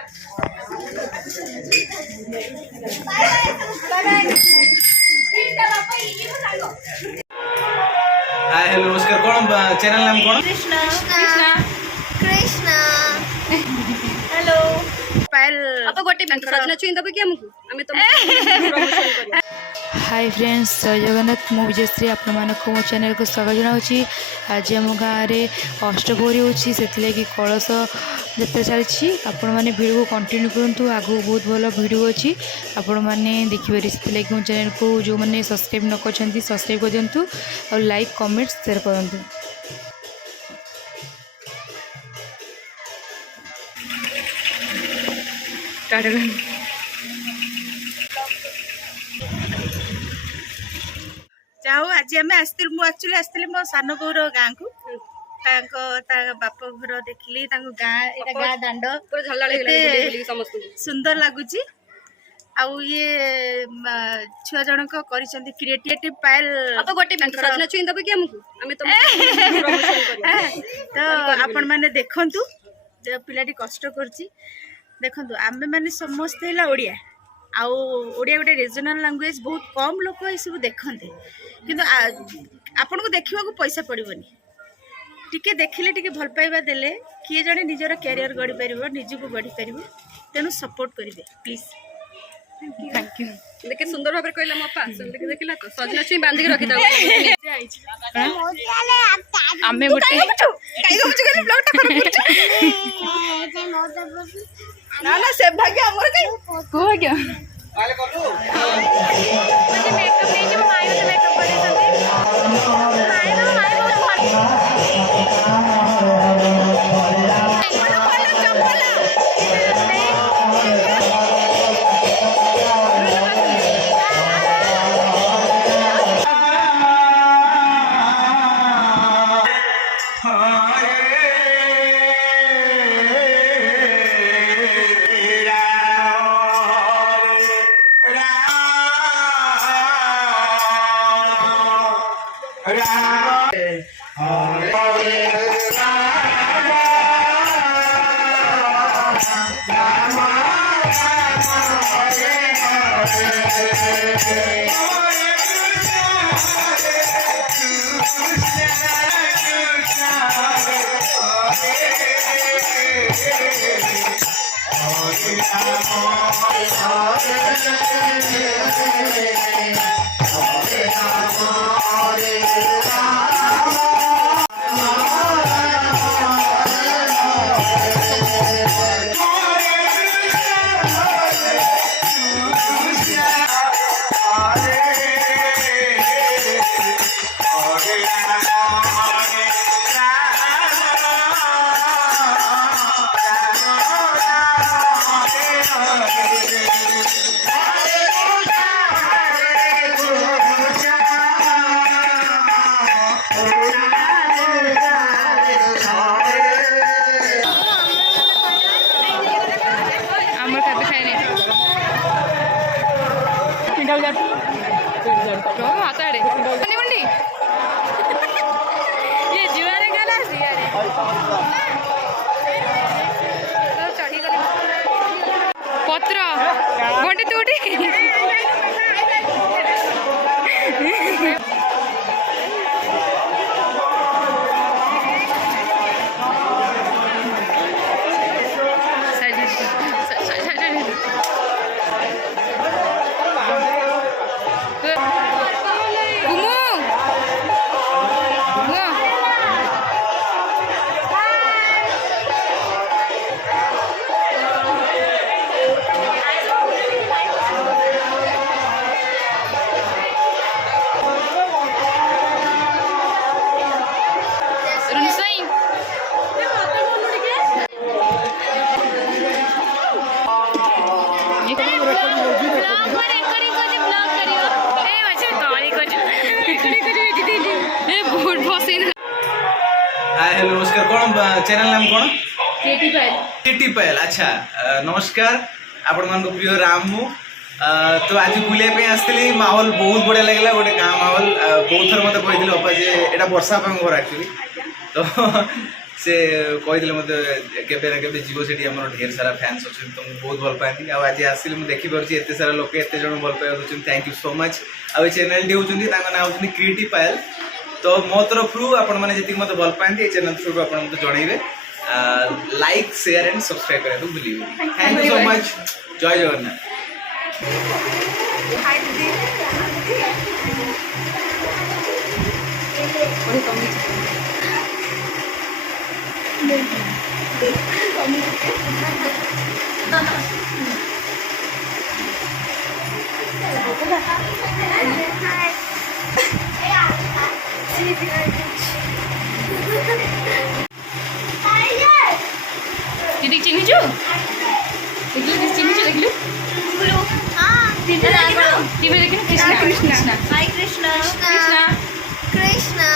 Hi hello नमस्कार कौन channel नाम कौन कृष्णा कृष्णा कृष्णा हेलो पायल अब गोटे सजना छुई दबे कि हमकु हमें तो प्रमोशन करी। हाय फ्रेंड्स जय जगन्नाथ मु विजयश्री आपण मानक मो चैनल को स्वागत जनाऊँगी। आज आम गाँव में अष्टप्रहरी होती से कलश जत्रा चलती आपण मैंने भिडियो को कंटिन्यू करूँ आगू बहुत भल भिडियो अच्छी आपण मैंने देखिपारे से मो चैनल को जो मैंने सब्सक्राइब न कर सब्सक्राइब कर दिंतु और लाइक कमेंट शेयर करूँ। जाओ आज आम एक्चुअली आसती मो सान बोर गाँ को बाप घर देखली गाँ गाँ दांड सुंदर लगुच ये छुआ जनक क्रिएटिव पायल अब गोटे सजना छुई दबे कि हमकु हमें तो प्रमोशन करी। तो आपण मैंने देखंतु जो पिलाटी कष्ट करची देखंतु आमे माने समस्त हैला ओडिया आउ ओडिया गोटे रीजनल लैंग्वेज बहुत कम लोक ये सब देखते किंतु आपन को देखा को पैसा पड़ोनी टिके देखिले टिके भल पाइबा देले किए जड़े निजर कैरियर गढ़ी पार निज को गढ़ी पार तेणु सपोर्ट करेंगे प्लीज। थैंक यू देखे सुंदर भाव कहला मो अपा सुंदर देखिला तो सजना छुई बांधी के रखि दो आमे गोटे ना ना से भाग्य हमर कई को भाग्य मुझे मेकअप नहीं जो माय से मेकअप करे संदे माय बहुत ये जुआरे गला सियारे पत्र घंटे तोटी हाय हेलो नमस्कार कौन चैनल नाम कौन केटी पायल अच्छा नमस्कार आपण मान को प्रिय रामू तो आज बुलाइए आसती माहौल बहुत बढ़िया लगे गोटे गाँव माहौल बहुत थर मत कही अपा जे एटा वर्षा घर एक्चुअली तो से कहीदेले मत केबे ना केबे जीव से ढेर सारा फैंस अच्छे तुमको बहुत भल पाती आज आसिले मुझे देखिपी एत सारा लोक एत जन भल पाइबा दूसरी थैंक यू सो मच आ चैनल टी होती ना होती क्रिएटिव पायल तो मो तरफ आपण मैंने जी मत भल पाती चैनल थ्रू आप जनइबे लाइक शेयर एंड सब्सक्राइब करने को भूलिए थैंक यू सो मच जय जगन्नाथ दीदी चिन्ह जो चिन्ह जो देखलु टीवी देखिन कृष्णा कृष्णा हाय कृष्णा कृष्णा कृष्णा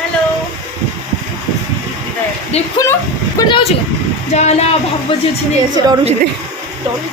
हेलो देखुनु कुछ जाउछु जाना भाव जे छिने से डरू छिने डरू